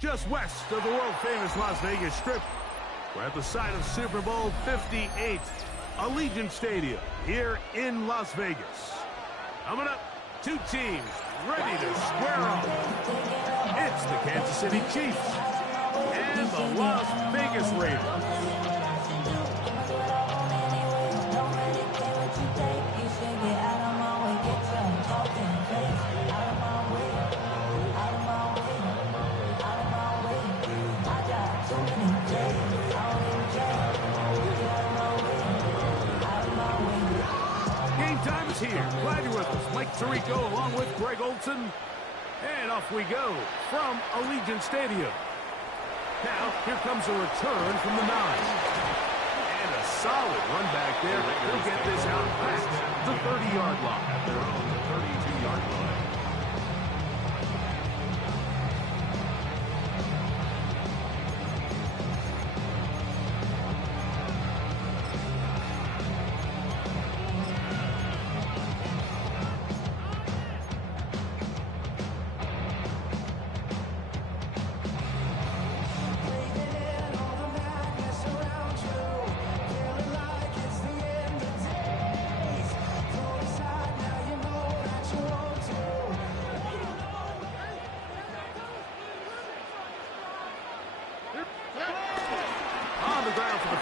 Just west of the world-famous Las Vegas Strip, we're at the site of Super Bowl 58, Allegiant Stadium, here in Las Vegas. Coming up, two teams ready to square off. It's the Kansas City Chiefs and the Las Vegas Raiders. Game time is here. Glad you're with us. Mike Tirico along with Greg Olson. And off we go from Allegiant Stadium. Now, here comes a return from the 9. And a solid run back there. He'll get this out past the 30-yard line. At their own 32-yard line.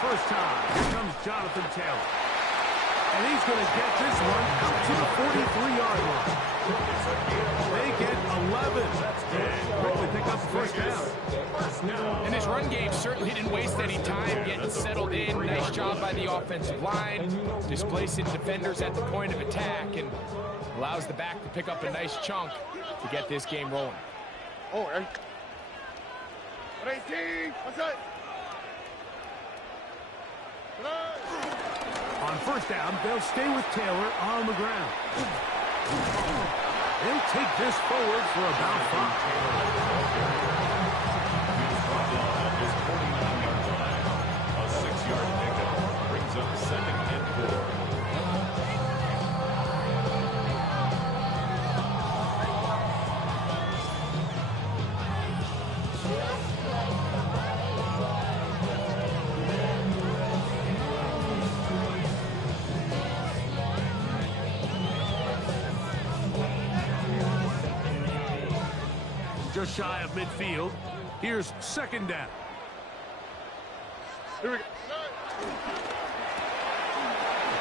First time, here comes Jonathan Taylor. And he's going to get this one out to the 43-yard line. They get 11. And quickly pick up the first down. And his run game certainly didn't waste any time getting settled in. Nice job by the offensive line, displacing defenders at the point of attack, and allows the back to pick up a nice chunk to get this game rolling. Oh, 18, what's that? On first down, they'll stay with Taylor on the ground. They'll take this forward for about 5. A 6-yard pickup brings up 2nd and 4. Just shy of midfield. Here's 2nd down. Here we go.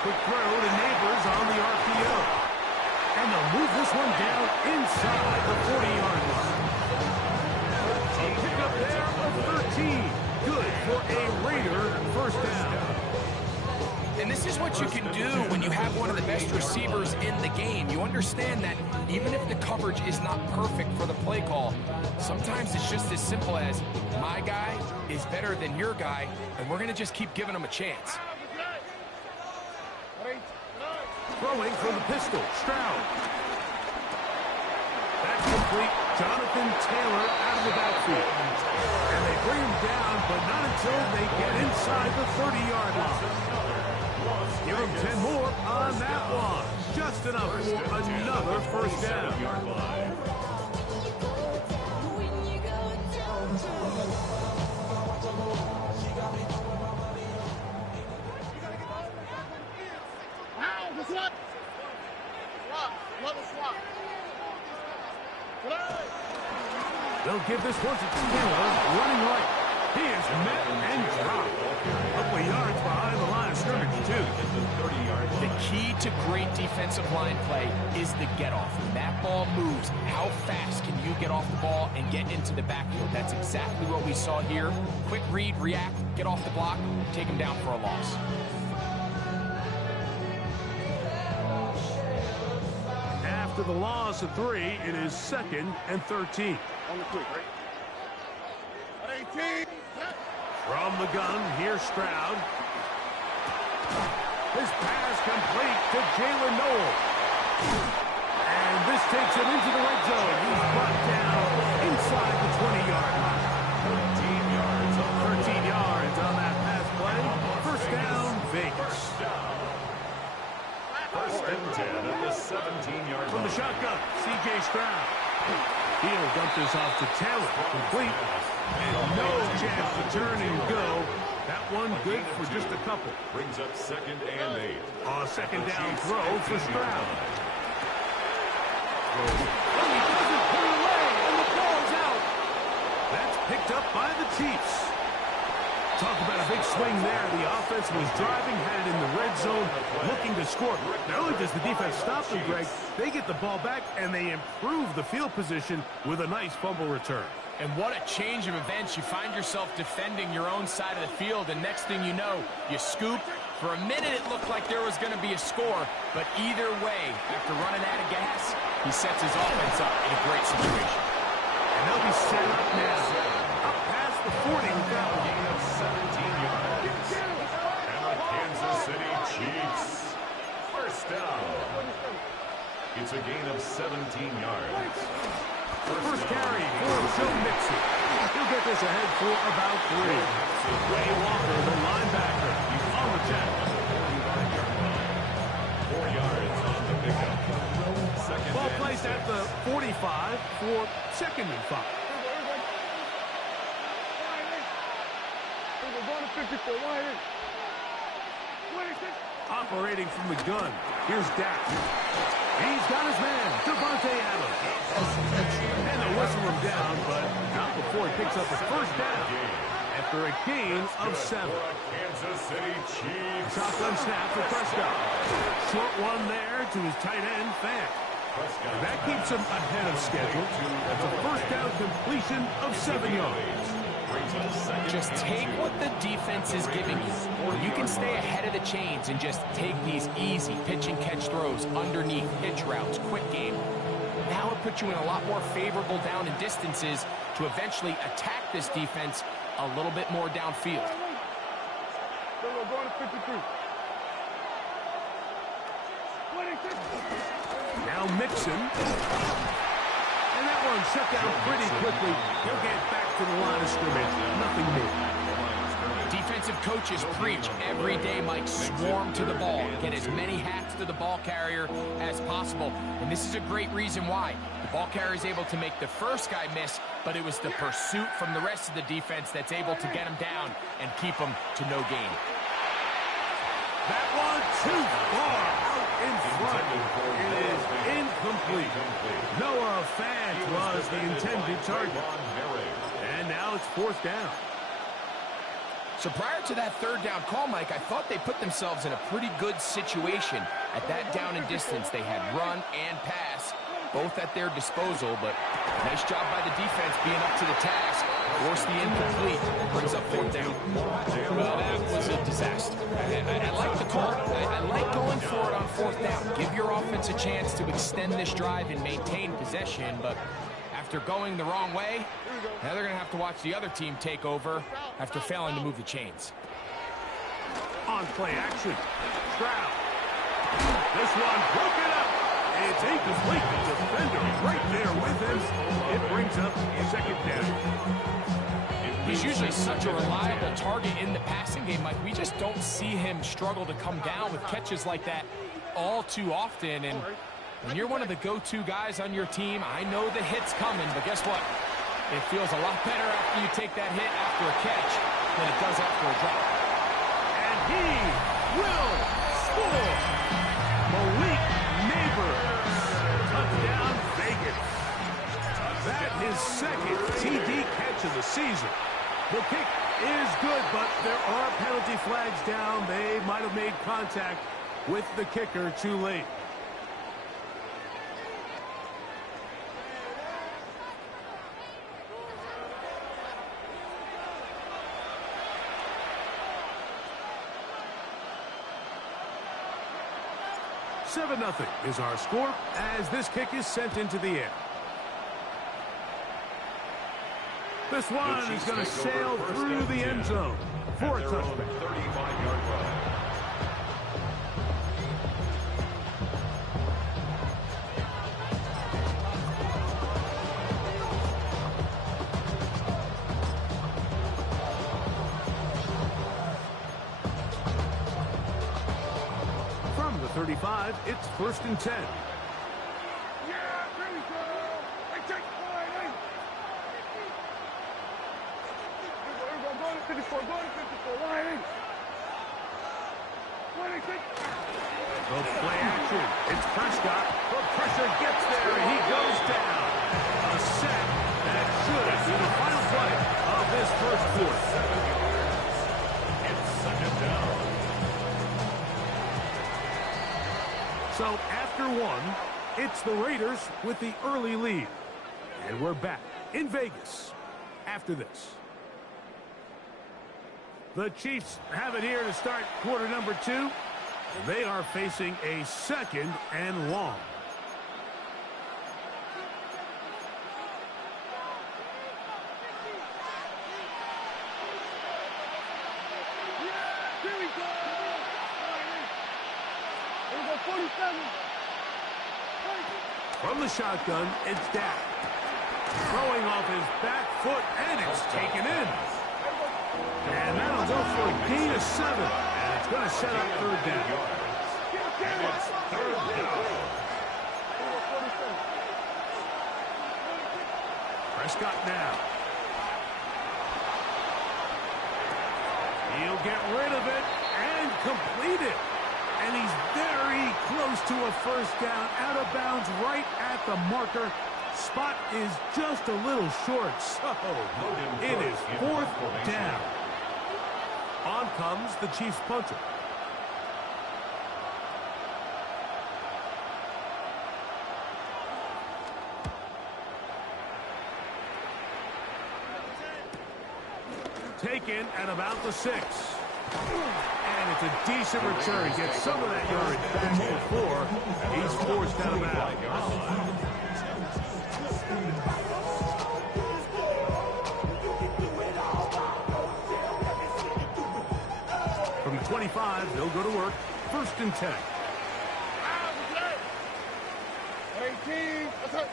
Quick throw to Neighbors on the RPO. And they'll move this one down inside the 40-yard line. A pickup there of 13. Good for a Raider first down. And this is what you can do when you have one of the best receivers in the game. You understand that even if the coverage is not perfect for the play call, sometimes it's just as simple as my guy is better than your guy, and we're going to just keep giving him a chance. Throwing from the pistol, Stroud. That's complete. Jonathan Taylor out of the backfield. And they bring him down, but not until they get inside the 30-yard line. Give him 10 more on that one. Just enough for another first down. Now, the swap. Swap. They'll give this one to Taylor, running right. He is met and dropped. A couple of yards behind the line of scrimmage, too. The key to great defensive line play is the get-off. When that ball moves, how fast can you get off the ball and get into the backfield? That's exactly what we saw here. Quick read, react, get off the block, take him down for a loss. After the loss of 3, it is 2nd and 13. On the quick, right? 18. From the gun, here's Stroud. His pass complete to Jalen Noel. And this takes him into the red zone. He's brought down inside the 20-yard line. 13 yards on that pass play. First down, Vegas. First and 10 at the 17-yard line. From the shotgun, C.J. Stroud. He'll dump this off to Taylor. Complete. And no chance to turn and go. That one good for just a couple. Brings up second and 8. A second down throw for Stroud. Oh, he doesn't put it away, and the ball's out. That's picked up by the Chiefs. Talk about a big swing there. The offense was driving, had it in the red zone, looking to score. Not only does the defense stop them, Greg, they get the ball back, and they improve the field position with a nice fumble return. And what a change of events. You find yourself defending your own side of the field, and next thing you know, you scoop. For a minute, it looked like there was going to be a score, but either way, after running out of gas, he sets his offense up in a great situation. And they'll be set up now. Up past the 40 with that one. Gain of 17 yards. And the Kansas City Chiefs. First down. It's a gain of 17 yards. First carry for Joe Mixon. He'll get this ahead for about 3. Ray Walker, the linebacker, on the check. 4 yards on the pickup. Ball placed at the 45 for second and 5. Operating from the gun. Here's Dak. He's got his man, Devontae Adams. And they'll whistle him down, but not before he picks up his first down after a gain of 7. Kansas City Chiefs. Shotgun snap for Prescott. Short one there to his tight end, Fant. And that keeps him ahead of schedule. That's a first down completion of 7 yards. Just take what the defense is giving you. You can stay ahead of the chains and just take these easy pitch and catch throws underneath, pitch routes, quick game. Now it puts you in a lot more favorable down and distances to eventually attack this defense a little bit more downfield. Now Mixon. And that one shut down pretty quickly. He'll get back to the line of scrimmage. Nothing new. Defensive coaches preach every day, Mike, swarm to the ball. Get as many hats to the ball carrier as possible. And this is a great reason why. The ball carrier is able to make the first guy miss, but it was the pursuit from the rest of the defense that's able to get him down and keep him to no gain. That one too far out in front. It is incomplete. Noah Fant was the intended target. And now it's fourth down. So prior to that third down call, Mike, I thought they put themselves in a pretty good situation. At that down and distance, they had run and pass, both at their disposal, but nice job by the defense being up to the task. Force the incomplete, brings up fourth down. Well, that was a disaster. I like the call. I like going for it on fourth down. Give your offense a chance to extend this drive and maintain possession, but after going the wrong way, now they're going to have to watch the other team take over after failing to move the chains. On play action. Stroud. This one broken up. It's incomplete. The defender right there with him. It brings up second down. He's usually such a reliable target in the passing game, Mike. We just don't see him struggle to come down with catches like that all too often. And when you're one of the go-to guys on your team, I know the hit's coming, but guess what? It feels a lot better after you take that hit after a catch than it does after a drop. And he will score. Malik Neighbors. Touchdown, Vegas. That is second TD catch of the season. The kick is good, but there are penalty flags down. They might have made contact with the kicker too late. Seven 0 is our score as this kick is sent into the air. This one is going to sail through the end zone for a touchdown. 35, it's 1st and 10. Yeah, there we go. Hey, take line, hey. Here we go, go to 54, go to 54, line, hey. The play action. It's Prescott. The pressure gets there, and he goes down. A sack that should be the final play of this first quarter. It's 2nd down. So after one, it's the Raiders with the early lead. And we're back in Vegas after this. The Chiefs have it here to start quarter number 2. They are facing a 2nd and long. Here we go. Here we go, 47. From the shotgun, it's Dak. Throwing off his back foot, and it's taken in. And that'll go for a gain of 7. And it's going to set up 3rd down. And it's 3rd down. Prescott now. He'll get rid of it and complete it. And he's very close to a 1st down, out of bounds right at the marker. Spot is just a little short, so it is 4th down. On comes the Chiefs punter. Taken at about the 6. And it's a decent return. Gets some of that yardage back before he's forced out of bounds. From 25, they'll go to work. 1st and 10. 18. That's it.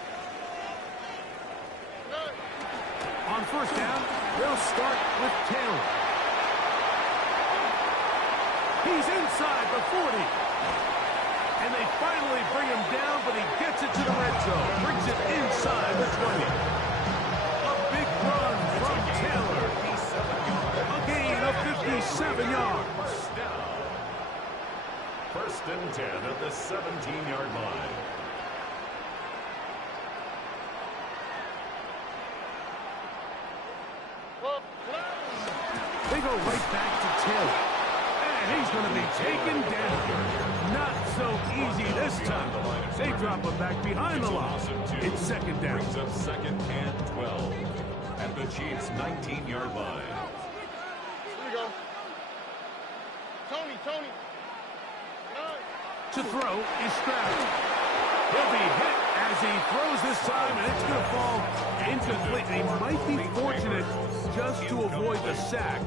On 1st down, they'll start with Taylor. He's inside the 40. And they finally bring him down, but he gets it to the red zone. Brings it inside the 20. A big run from Taylor. A gain of 57 yards. 1st and 10 at the 17-yard line. They go right back to Taylor. And he's going to be taken down. Not so easy this time. They drop him back behind the line. It's 2nd down. Brings up 2nd and 12 at the Chiefs' 19-yard line. Here we go. Tony. To throw is Stroud. He'll be hit as he throws this time, and it's going to fall incomplete. He might be fortunate just to avoid the sack,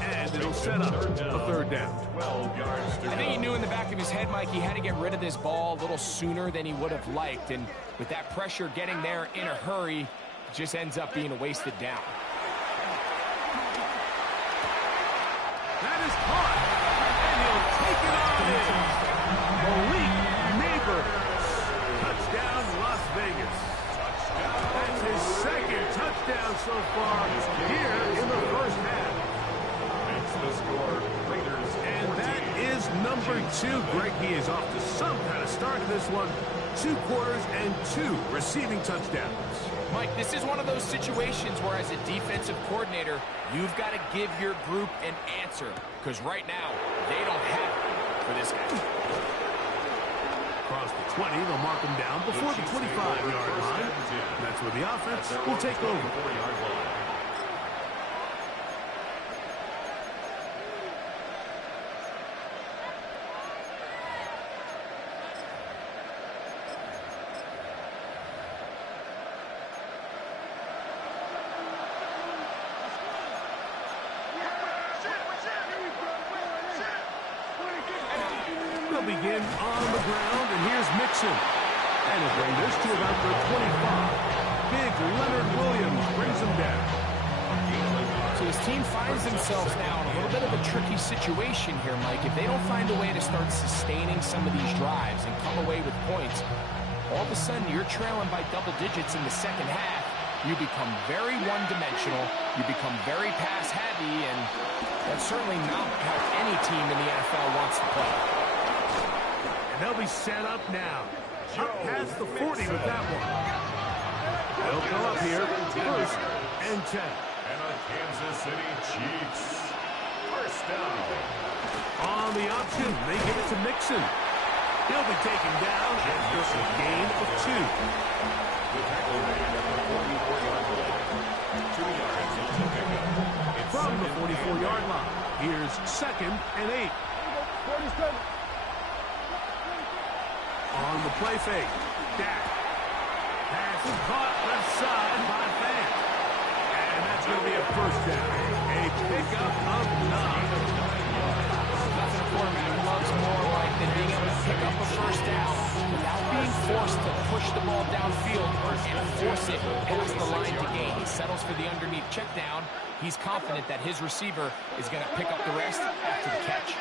and it'll set up a 3rd down. 12 yards to I think he knew in the back of his head, Mike, he had to get rid of this ball a little sooner than he would have liked. And with that pressure getting there in a hurry, it just ends up being a wasted down. That is caught, and he'll take it on in. Malik Neighbors. Touchdown, Las Vegas. That's his 2nd touchdown so far here in the 1st half. makes the score Raiders. And that is number 2. Greg, he is off to some kind of start this one. 2 quarters and 2 receiving touchdowns. Mike, this is one of those situations where as a defensive coordinator, you've got to give your group an answer. Because right now, they don't have it for this guy. Across the 20, they'll mark him down before the 25-yard line. And that's where the offense will take over. 4-yard line. They'll begin on the ground, and here's Mixon. And he'll bring this to about the 25. Big Leonard Williams brings him down. So his team finds themselves now in a little bit of a tricky situation here, Mike. If they don't find a way to start sustaining some of these drives and come away with points, all of a sudden you're trailing by double digits in the second half. You become very one-dimensional. You become very pass-heavy, and that's certainly not how any team in the NFL wants to play. And they'll be set up now. Up past the 40 with that one. They'll come up here, 1st and 10. And the Kansas City Chiefs. First down. On the option, they give it to Mixon. He'll be taken down after a gain of 2. The tackle made at the 44-yard line. 2 yards on the pickup. It's From the 44-yard line, here's 2nd and 8. 47. On the play fake, Dak. Pass is caught left side by Fant. And that's going to be a 1st down. A pickup of 9. Nothing a quarterback loves more like than being able to pick up a 1st down without being forced to push the ball downfield and force it past the line to gain. He settles for the underneath check down. He's confident that his receiver is going to pick up the rest after the catch.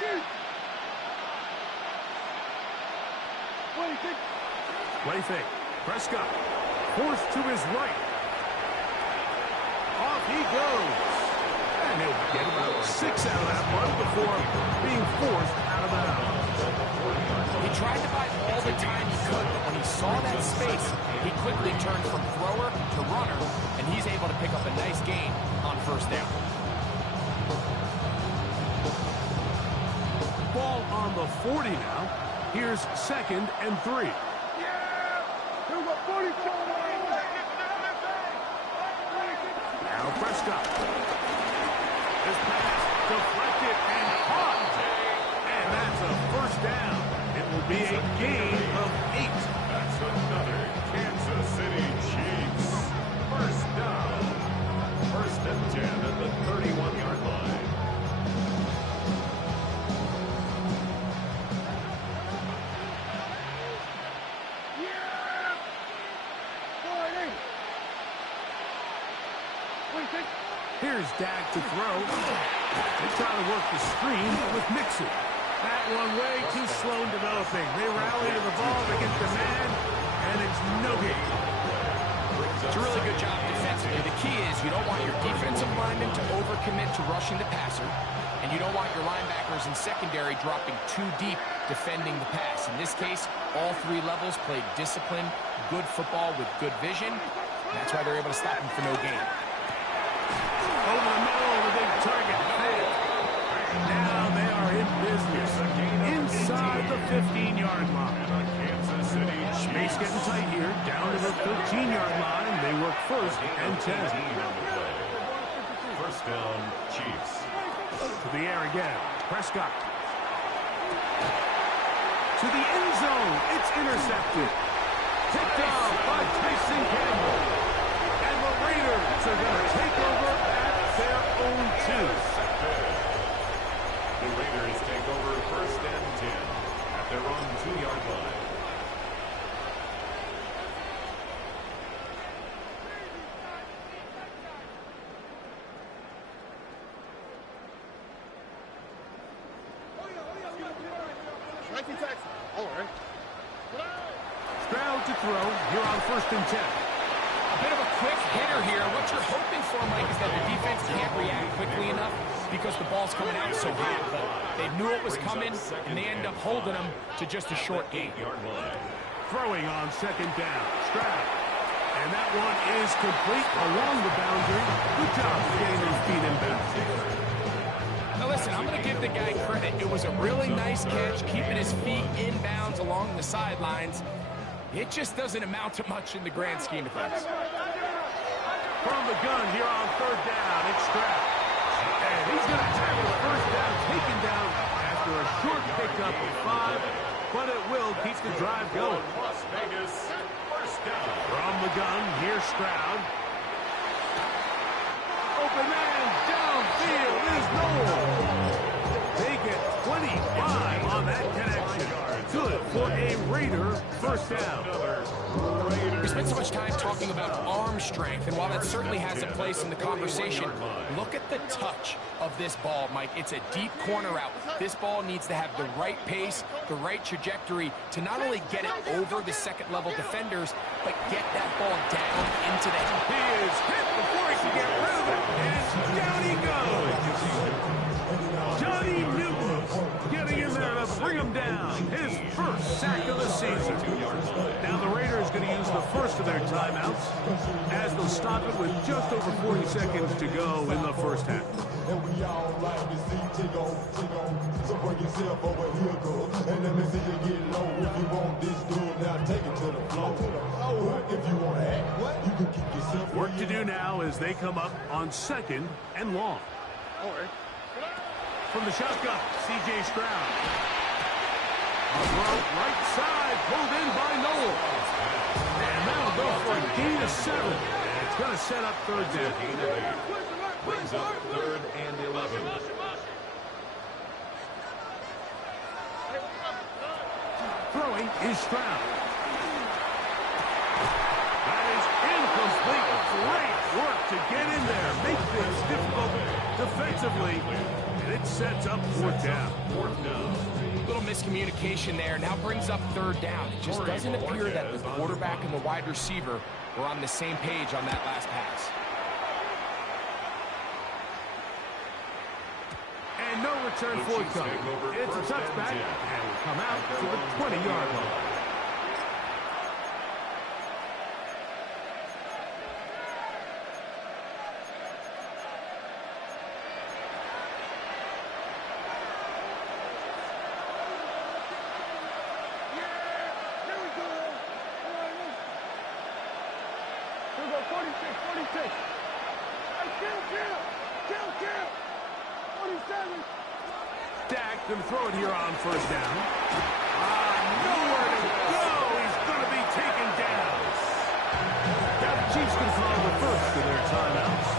Play fake. Prescott. Forced to his right. Off he goes. And he'll get about 6 out of that one before being forced out of bounds. He tried to buy all the time he could, but when he saw that space, he quickly turned from thrower to runner, and he's able to pick up a nice gain on 1st down. Ball on the 40 now. Here's 2nd and 3. Now Prescott. This pass deflected and caught. And that's a 1st down. It will be a gain of 8. That's another Kansas City Chiefs. 1st down. 1st and 10 at the 31-yard line. Here's Dak to throw. They try to work the screen with Mixon. That one way too slow in developing. They rally to the ball, they get the man, and it's no gain. It's a really good job defensively. The key is you don't want your defensive linemen to overcommit to rushing the passer, and you don't want your linebackers in secondary dropping too deep defending the pass. In this case, all 3 levels played disciplined, good football with good vision. That's why they're able to stop him for no gain. Over the middle of the big target. And now they are in business inside the 15-yard line. Kansas City Space getting tight here. Down to the 13-yard line. They work 1st and 10. 1st down, Chiefs. To the air again. Prescott. To the end zone. It's intercepted. Picked off by Tyson Campbell. And the Raiders are going to take over at their own 2. The Raiders take over 1st and 10 at their own 2-yard line. Stroud to throw. Here on 1st and 10. A bit of a quick hitter here. What you're hoping for, Mike, is that the defense can't react quickly enough because the ball's coming out so hot. But they knew it was coming, and they end up holding them to just a short gain. Throwing on 2nd down. Stroud. And that one is complete along the boundary. Good job of getting those feet inbound. Now listen, I'm going to give the guy credit. It was a really nice catch, keeping his feet inbounds along the sidelines. It just doesn't amount to much in the grand scheme of things. From the gun here on 3rd down, it's Stroud. And he's going to tackle the 1st down, taken down after a short pickup of 5, but it will keep the drive going. Las Vegas, 1st down. From the gun, here's Stroud. Open man, downfield is Noel. They get 25 on that connection. Good for a Raider first down. We spent so much time talking about arm strength, and while that certainly has a place in the conversation, look at the touch of this ball, Mike. It's a deep corner route. This ball needs to have the right pace, the right trajectory to not only get it over the second-level defenders, but get that ball down into the... He is hit before he can get rid of it, and down he goes. Johnny Newton getting in there to bring him down. His first sack of the season. Now the Raiders going to use the first of their timeouts as they'll stop it with just over 40 seconds to go in the first half. And we all like to see take on. So bring yourself over here, girl. And let me see you get low. If you want this dude, now take it to the floor. If you want to act, you can keep yourself. Work to do now as they come up on 2nd and long. From the shotgun, C.J. Stroud. A throw right side, pulled in by Noel. And that'll go for a gain of 7. And it's going to set up third down. Brings up 3rd and 11. Throwing is Stroud. That is incomplete. Great work to get in there. Make things difficult defensively. And it sets up 4th down. Little miscommunication there. Now brings up 3rd down. It just doesn't appear that the quarterback and the wide receiver were on the same page on that last pass. And no return forthcoming. It's a touchback, and will come out to the 20-yard line. Dak going to throw it here on 1st down. Nowhere to go. He's going to be taken down. Now the Chiefs going to call the first of their timeouts.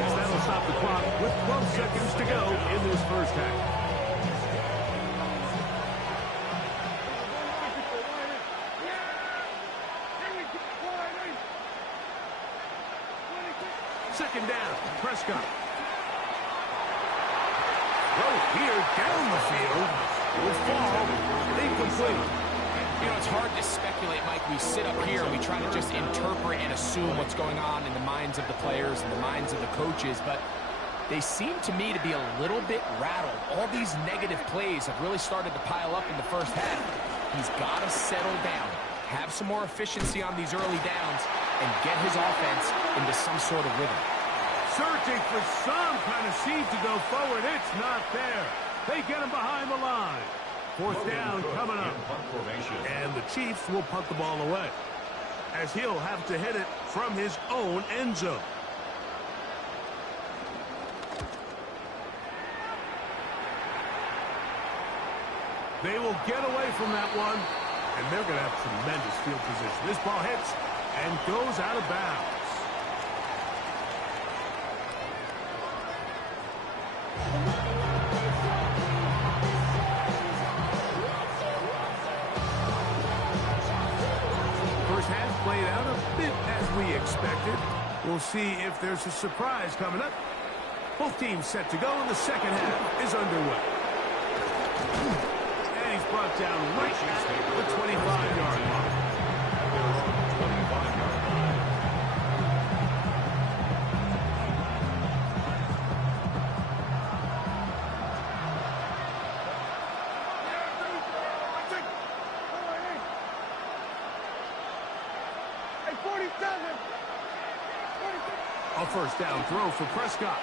As that'll stop the clock with 12 seconds to go in this first half. Second down, Prescott. Throw here down the field. Will fall incomplete. You know, it's hard to speculate, Mike. We sit up here and we try to just interpret and assume what's going on in the minds of the players and the minds of the coaches, but they seem to me to be a little bit rattled. All these negative plays have really started to pile up in the first half. He's got to settle down, have some more efficiency on these early downs, and get his offense into some sort of rhythm. Searching for some kind of seed to go forward. It's not there. They get him behind the line. 4th down coming up. And the Chiefs will punt the ball away, as he'll have to hit it from his own end zone. They will get away from that one, and they're going to have tremendous field position. This ball hits and goes out of bounds. First half played out a bit as we expected. We'll see if there's a surprise coming up. Both teams set to go, and the second half is underway. And he's brought down right at the 25-yard line. A first down throw for Prescott.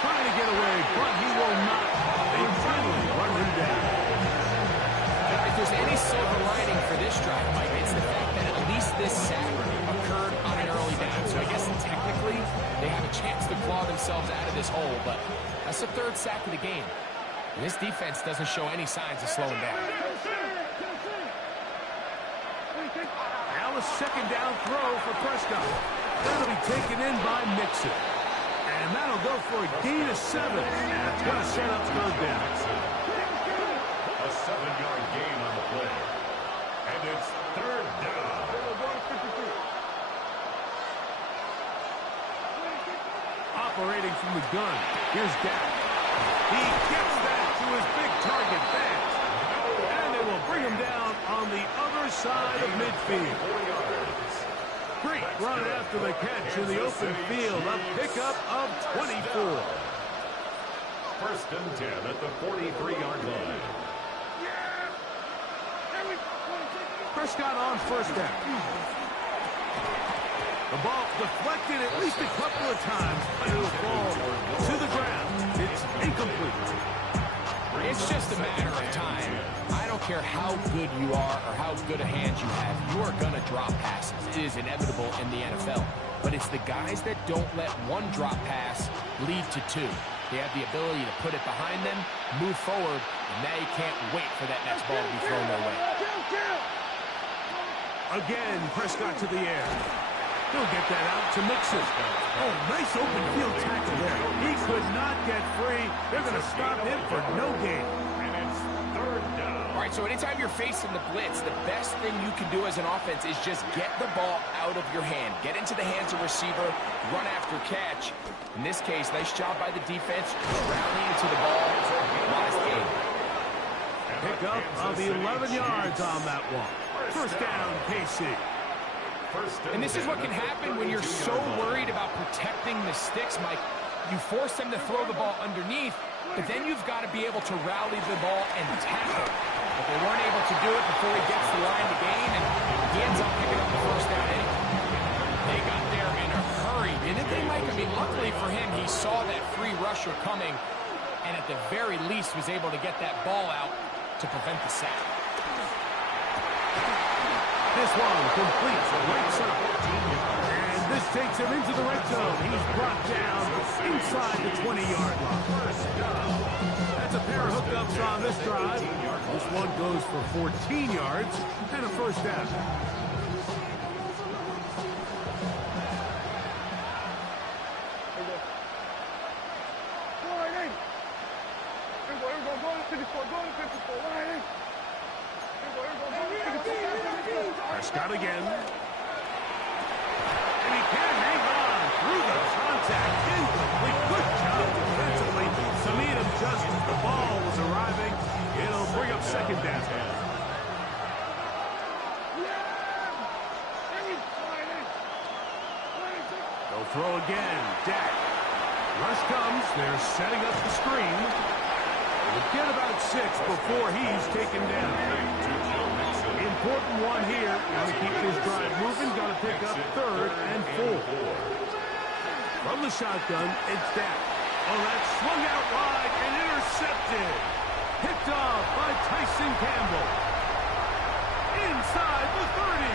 Trying to get away, but he will not. They finally run him down. If there's any silver lining for this drive, Mike, it's the fact that at least this sack occurred on an early down. So I guess technically they have a chance to claw themselves out of this hole, but that's the 3rd sack of the game. And this defense doesn't show any signs of slowing down. Now a second down throw for Prescott. That'll be taken in by Mixon. And that'll go for a gain of 7. That's going to set up third down. A 7-yard gain on the play. And it's third down. Operating from the gun. Here's Dak. He gets that to his big target fast. And they will bring him down on the other side of midfield. Great run after the catch in the open field. A pickup of 24. First and 10 at the 43-yard line. Prescott on first down. The ball deflected at least a couple of times, but it will fall to the ground. It's incomplete. It's just a matter of time. I don't care how good you are or how good a hand you have, you are going to drop passes. It is inevitable in the NFL. But it's the guys that don't let one drop pass lead to two. They have the ability to put it behind them, move forward, and now you can't wait for that next ball to be thrown their way. Again, Prescott to the air. He'll get that out to Mixon. Oh, nice open field tackle there. He could not get free. They're going to stop him for no gain. And it's third down. All right, so anytime you're facing the blitz, the best thing you can do as an offense is just get the ball out of your hand. Get into the hands of receiver, run after catch. In this case, nice job by the defense, rallying to the ball. Last game. Pick up of the 11 yards on that one. First down, KC. And this is what can happen when you're so worried about protecting the sticks, Mike. You force them to throw the ball underneath, but then you've got to be able to rally the ball and tackle. But they weren't able to do it before he gets the line to gain, and he ends up picking up the first down anyway. They got there in a hurry, didn't they, Mike? I mean, luckily for him, he saw that free rusher coming, and at the very least was able to get that ball out to prevent the sack. This one completes right side. And this takes him into the red zone. He's brought down inside the 20-yard line. That's a pair of hookups on this drive. This one goes for 14 yards and a first down. Prescott again. And he can hang on through the contact. Incomplete. Good job defensively to meet him just as the ball was arriving. It'll bring up second down. They'll throw again. Dak. Rush comes. They're setting up the screen. We'll get about 6 before he's taken down. Important one here. Got to keep this drive moving. Got to pick up 3rd and 4. From the shotgun, it's Dak. Oh, that's swung out wide and intercepted. Picked off by Tyson Campbell. Inside the 30.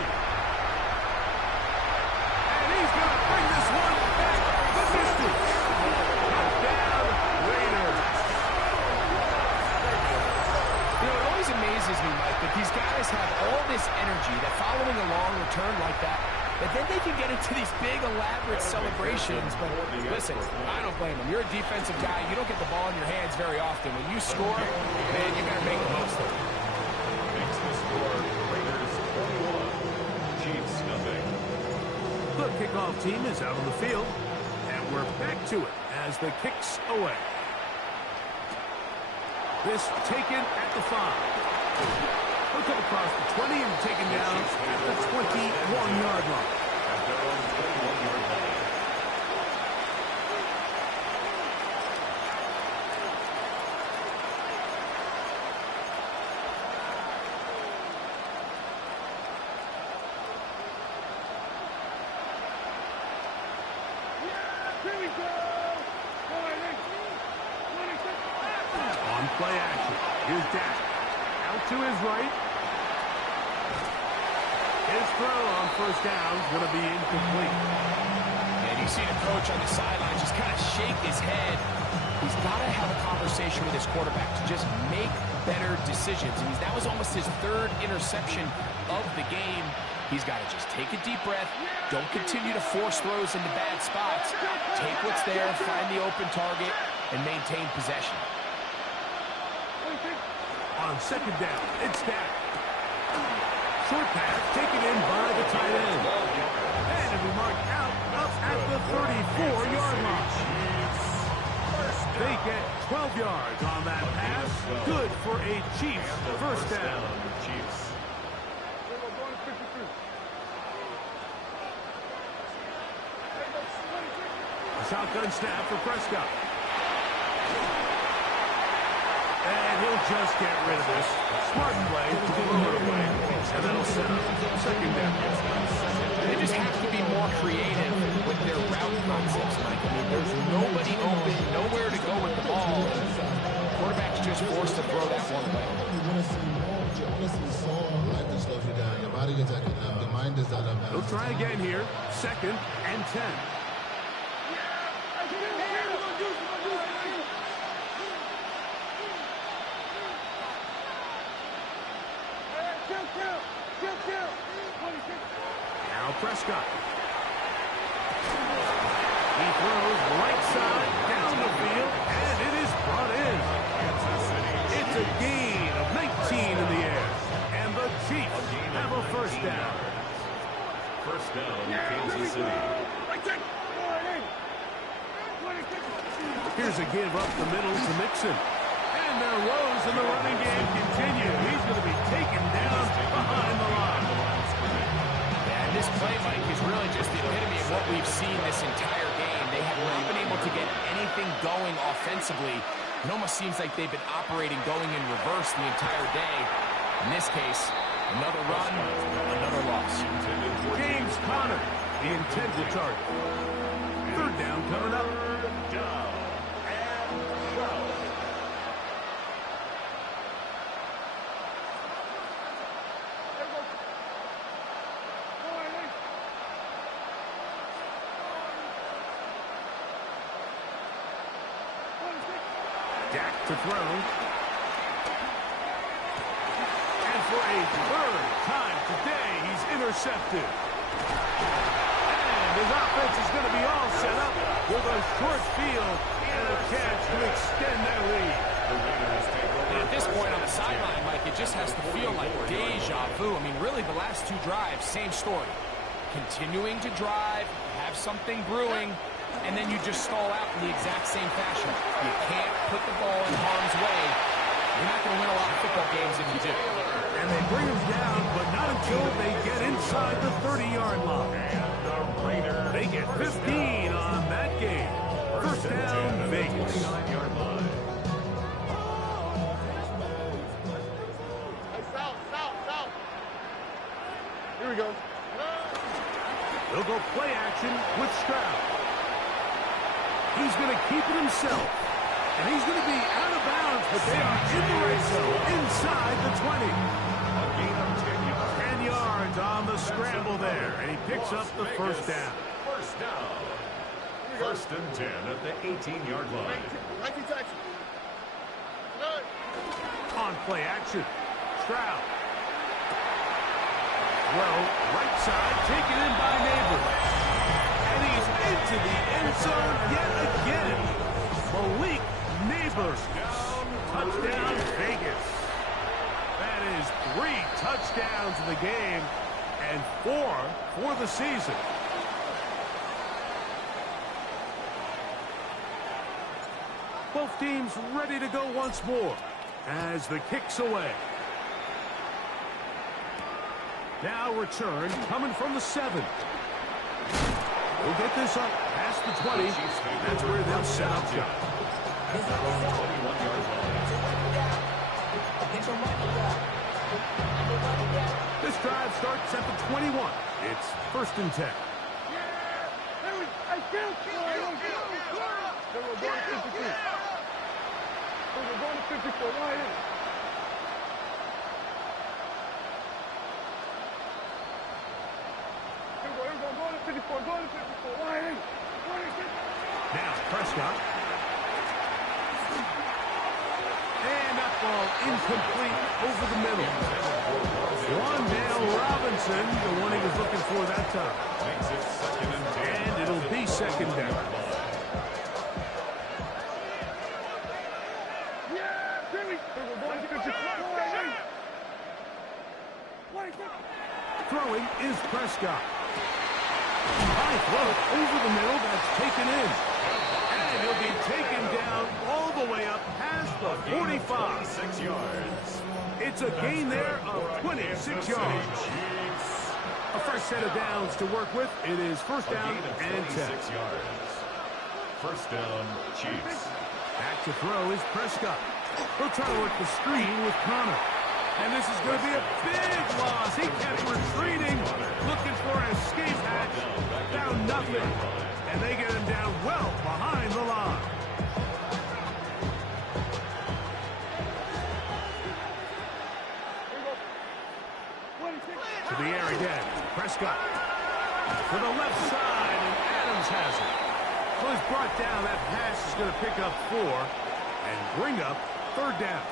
And he's going to bring this one back the distance. Touchdown, Raiders. You know, it always amazes me, Mike, that these guys have all this energy that following a long return like that, but then they can get into these big, elaborate celebrations. But listen, I don't blame them. You're a defensive guy. You don't get the ball in your hands very often. When you score, man, you better make the most of it. Makes the score Raiders 21, Chiefs nothing. The kickoff team is out on the field, and we're back to it as the kicks away. This taken at the 5. He'll come across the 20 and taken down at the 21-yard line. At their own 21-yard line. On play action. Here's Dak. Out to his right. His throw on first down is going to be incomplete. And you see the coach on the sideline just kind of shake his head. He's got to have a conversation with his quarterback to just make better decisions. I mean, that was almost his third interception of the game. He's got to just take a deep breath. Don't continue to force throws into bad spots. Take what's there, find the open target, and maintain possession. On second down, it's Dak. Short pass taken in by the tight end. And it'll be marked out up at the 34-yard line. They get 12 yards on that pass. Good for a Chiefs first down. Chiefs. Shotgun snap for Prescott. And he'll just get rid of this. Smart play to throw it away. And that'll set up second down. They just have to be more creative with their route concepts, Mike. I mean, there's nobody open, nowhere to go with the ball. Quarterback's just forced to throw that one away. He'll try again here. Second and 10. Now Prescott. He throws right side down the field, and it is brought in. It's a gain of 19 in the air, and the Chiefs have a first down. First down, Kansas City. Here's a give up the middle to Mixon. And their woes in the running game continue. He's going to be taken down behind the line. And this play, Mike, is really just the epitome of what we've seen this entire game. They have not been able to get anything going offensively. It almost seems like they've been operating going in reverse the entire day. In this case, another run, another loss. James Conner, the intended target. Third down coming up. Dak to throw. And for a third time today, he's intercepted. And his offense is going to be all set up with a short field and a chance to extend their lead. And at this point on the sideline, Mike, it just has to feel like deja vu. I mean, really, the last two drives, same story. Continuing to drive, have something brewing, and then you just stall out in the exact same fashion. You can't put the ball in harm's way. You're not going to win a lot of football games if you do. And they bring him down, but not until they get inside the 30-yard line. They get 15 on that game. First down, Vegas. Here we go. They'll go play action with Stroud. He's going to keep it himself. And he's going to be out of bounds, but they are in the red zone inside the 20. A gain of 10 yards. 10 yards on the scramble there, and he picks up the first down. First down. First and 10 at the 18-yard line. On play action, Stroud. Throw, right side, taken in by Neighbors. And he's into the end zone yet again. Malik Neighbors. Touchdown, Vegas. That is 3 touchdowns in the game and 4 for the season. Both teams ready to go once more as the kick's away. Now return coming from the 7. We'll get this up past the 20. That's where they'll set up shop. This drive starts at the 21. It's first and 10. We're going to 54. Why is? Now Prescott. And that ball incomplete over the middle. Wandale Robinson, the one he was looking for that time. Makes it 2nd and 10. And it'll be 2nd down. Throwing is Prescott. High throw over the middle, that's taken in. And he'll be taken down all the way up past the 45. 6 yards. It's a gain there of 26 yards. A fresh set of downs to work with. It is 1st down and 10. 6 yards. 1st down, Chiefs. Back to throw is Prescott. He'll try to work the screen with Connor. And this is going to be a big loss. He kept retreating, looking for an escape hatch. Found nothing. And they get him down well behind the line. To the air again. Prescott. To the left side, and Adams has it. So he's brought down. That pass is going to pick up 4 and bring up 3rd down.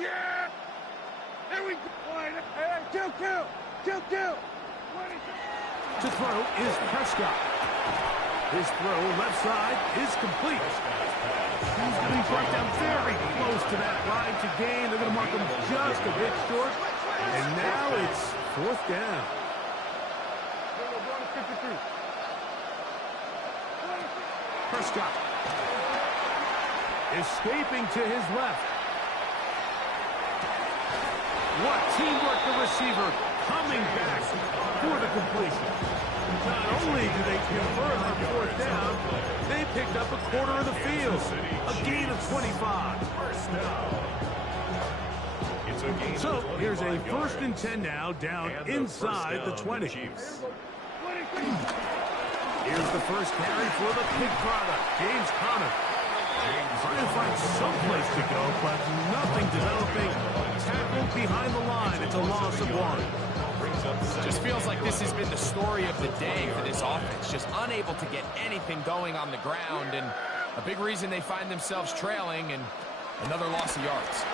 Yeah! There we go! Kill! To throw is Prescott. His throw left side is complete. He's going to be brought down very close to that line to gain. They're going to mark him just a bit short. And now it's 4th down. Prescott. Escaping to his left. What teamwork, the receiver coming back for the completion. Not only do they convert on 4th down, they picked up a quarter of the field. A gain of 25. So here's a 1st and 10 now, down inside the 20. Here's the first carry for the Pig product, James Conner. Trying to find someplace to go, but nothing developing. Tackled behind the line. It's a loss of 1. Just feels like this has been the story of the day for this offense. Just unable to get anything going on the ground, and a big reason they find themselves trailing, and another loss of yards.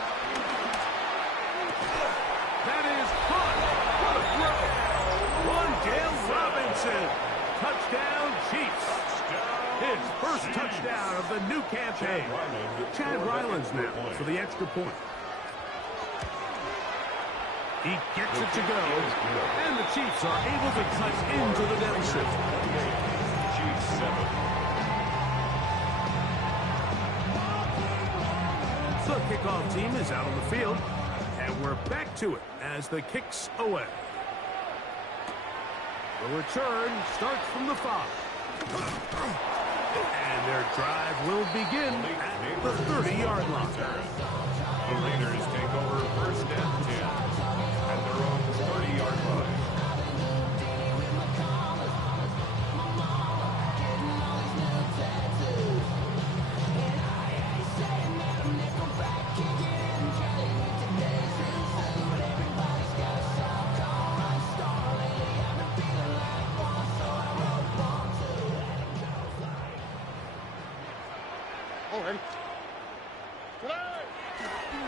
That is caught. What a throw. Wandale Robinson. Touchdown, Chiefs. His first touchdown of the new campaign. Chad Rylands now for the extra point. He gets it to go, and the Chiefs are able to cut into the deficit. Chiefs 7. The kickoff team is out on the field, and we're back to it as the kicks away. The return starts from the 5. And their drive will begin at the 30-yard line. The Raiders take over 1st and 10 at their own 30-yard line.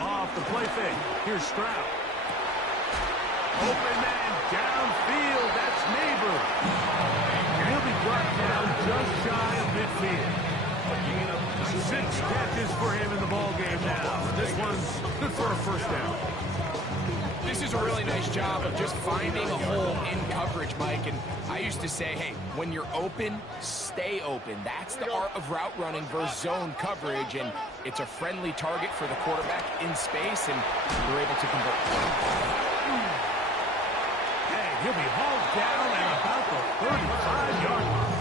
Off the play fake. Here's Stroud. Open man downfield. That's Neighbor. And he'll be brought down just shy of midfield. 6 catches for him in the ballgame now. This one's good for a 1st down. This is a really nice job of just finding a hole in coverage, Mike. And I used to say, hey, when you're open, stay open. That's the art of route running versus zone coverage. And it's a friendly target for the quarterback in space, and you're able to convert. And he'll be hauled down at about the 35-yard line.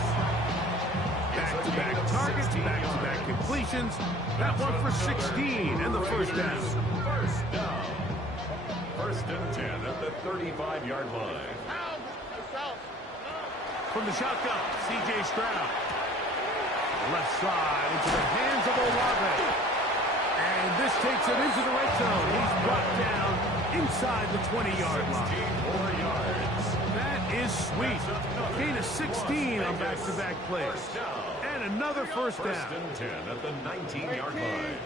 Back-to-back targets, back-to-back completions. That one for 16 and the 1st down. 1st down. 1st and 10 at the 35-yard line. From the shotgun, C.J. Stroud. Left side into the hands of Olave. And this takes him into the red zone. He's brought down inside the 20-yard line. 4 yards. That is sweet. Gain of 16 on back-to-back plays. And another first down. First and 10 at the 19-yard line.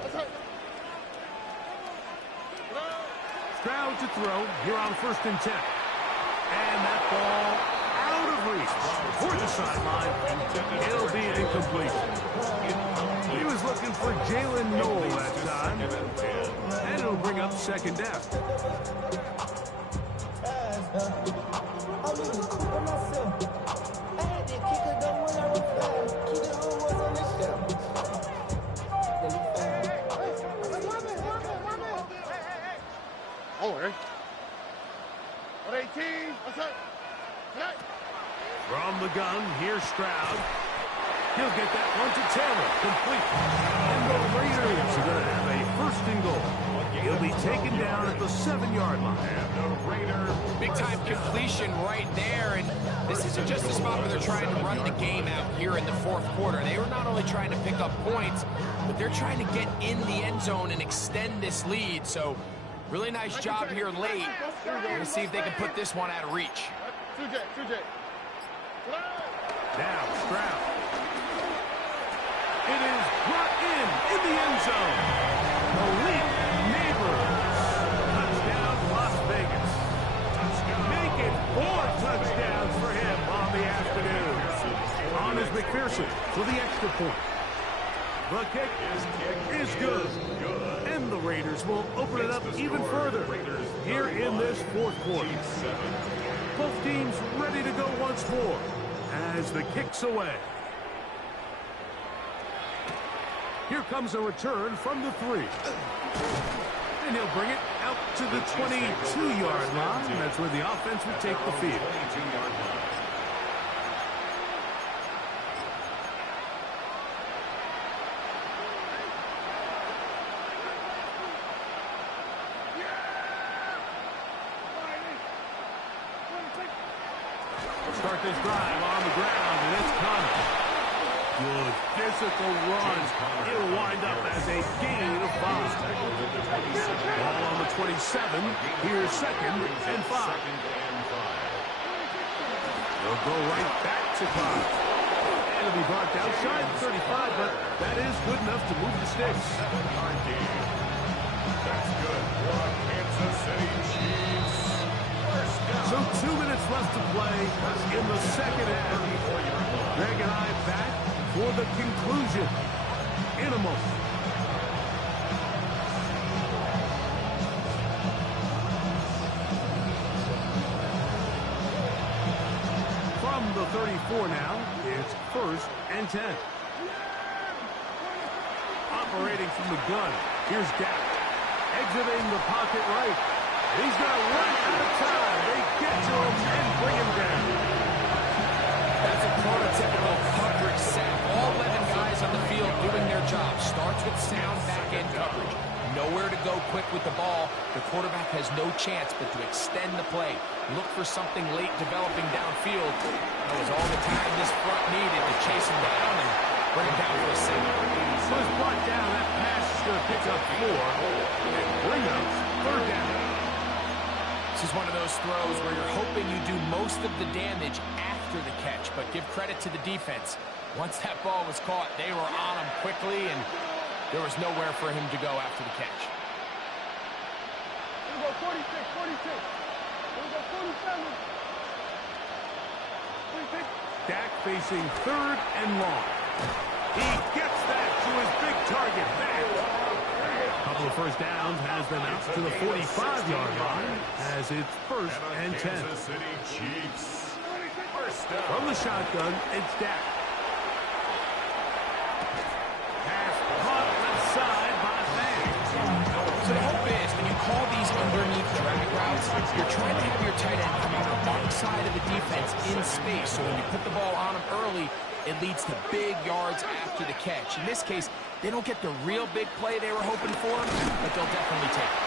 Stroud to throw here on 1st and 10. And that ball out of reach toward the sideline. It'll be an incompletion. He was looking for Jalen Noel that time. And it'll bring up 2nd down. From the gun, here's Stroud. He'll get that one to Taylor, complete. And the Raiders are going to have a 1st and goal. He'll be taken down at the 7-yard line. And the Raiders. Big-time completion right there, and this isn't just a spot where they're trying to run the game out here in the 4th quarter. They were not only trying to pick up points, but they're trying to get in the end zone and extend this lead. So, really nice job here late. We're going to see if they can put this one out of reach. Now, Stroud. It is brought in the end zone. Malik Neighbors. Touchdown, Las Vegas. Make it 4 touchdowns for him on the afternoon. On is McPherson for the extra point. The kick is good. And the Raiders will open it up even further here in this 4th quarter. Both teams ready to go once more as the kick's away. Here comes a return from the 3. And he'll bring it out to the 22-yard line. That's where the offense will take the field. 22-yard line. Start this drive on the ground, and it's Connor. Good physical run. It'll wind up as a gain of 5. Ball on the 27. Here's 2nd and 5. They'll go right back to Connor. And it'll be brought down shy of 35, but that is good enough to move the sticks. That's good for Kansas City Chiefs. So 2 minutes left to play in the 2nd half. Greg and I back for the conclusion in a moment. From the 34 now, it's 1st and 10. Operating from the gun, here's Dak. Exiting the pocket right. He's going to run out of time. They get to him and bring him down. That's a prototypical coverage set. All 11 guys on the field doing their job. Starts with sound back-end coverage. Nowhere to go quick with the ball. The quarterback has no chance but to extend the play. Look for something late developing downfield. That was all the time this front needed to chase him down and bring him down for a second. So he's brought down. That pass is going to pick up 4 and bring up 3rd down. This is one of those throws where you're hoping you do most of the damage after the catch, but give credit to the defense. Once that ball was caught, they were on him quickly, and there was nowhere for him to go after the catch. Here we go, 46. Here we go, 47. 46. Dak facing 3rd and long. He gets that to his big target back. Couple of first downs has them out to the 45-yard line as it's 1st and 10. Kansas City Chiefs. First down. From the shotgun, it's Dak. Pass caught left side by Van. So the hope is when you call these underneath drag routes, you're trying to have your tight end come out the backside of the defense in space. So when you put the ball on him early, it leads to big yards after the catch. In this case, they don't get the real big play they were hoping for, but they'll definitely take it.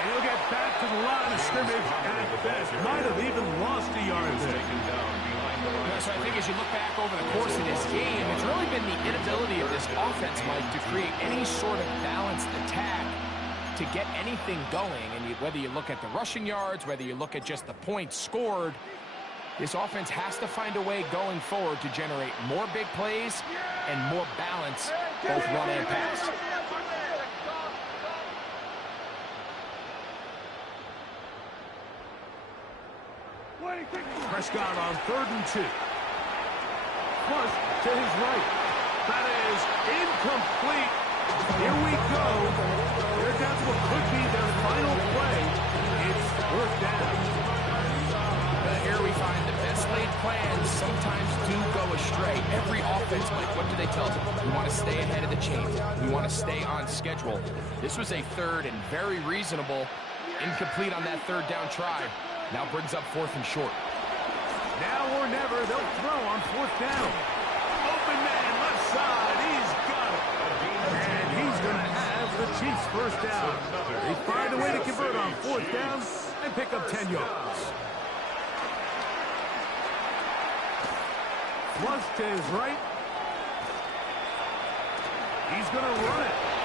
And he'll get back to the line of scrimmage and at best might have even lost a yard there. So I think think as you look back over the course of this game, it's really been the inability of this offense, Mike, to create any sort of balanced attack to get anything going. And whether you look at the rushing yards, whether you look at just the points scored, this offense has to find a way going forward to generate more big plays and more balance, both run and pass. Prescott on 3rd and 2. Flush to his right. That is incomplete. Here we go. They're down to what could be their final play. It's 4th down. Here we find the best laid plans sometimes do go astray. Every offense, Mike, what do they tell us? We want to stay ahead of the chains. We want to stay on schedule. This was a 3rd and very reasonable. Incomplete on that 3rd down try. Now brings up 4th and short. Now or never, they'll throw on 4th down. Open man, left side, he's got it. And he's going to have the Chiefs' 1st down. They find a way to convert on 4th down and pick up 10 yards. Flush to his right. He's going to run it.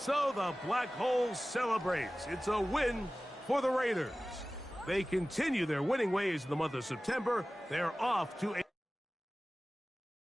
So the Black Hole celebrates. It's a win for the Raiders. They continue their winning ways in the month of September. They're off to a